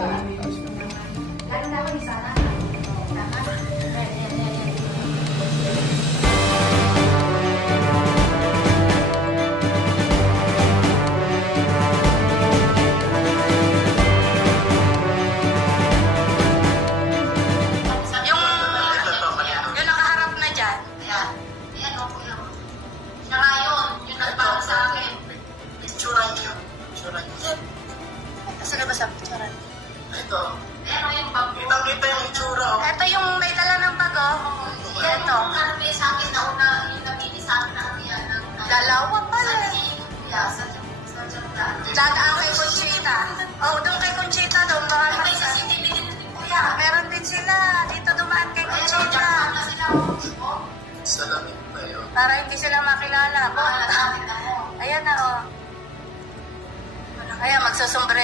Lalo na ba sa picturean? Ito. Ayan, o, yung bag. Kitang-kita yung itsura. oh. Ito yung may dala ng bago. Yan to. Yung karami sa akin na una, yung nabili sa akin na ano yan. Dalawa pala. Sa kuya, sa sa Dadaan kay Conchita. Oh, doon kay Conchita doon. Marami May sa... Kuya. Meron din sila. Dito dumaan kay Conchita. jackpot na sila. o. O, Salamin pa yun. Para hindi sila makilala. ako. Ayan na oh. Ayan, magsusumbre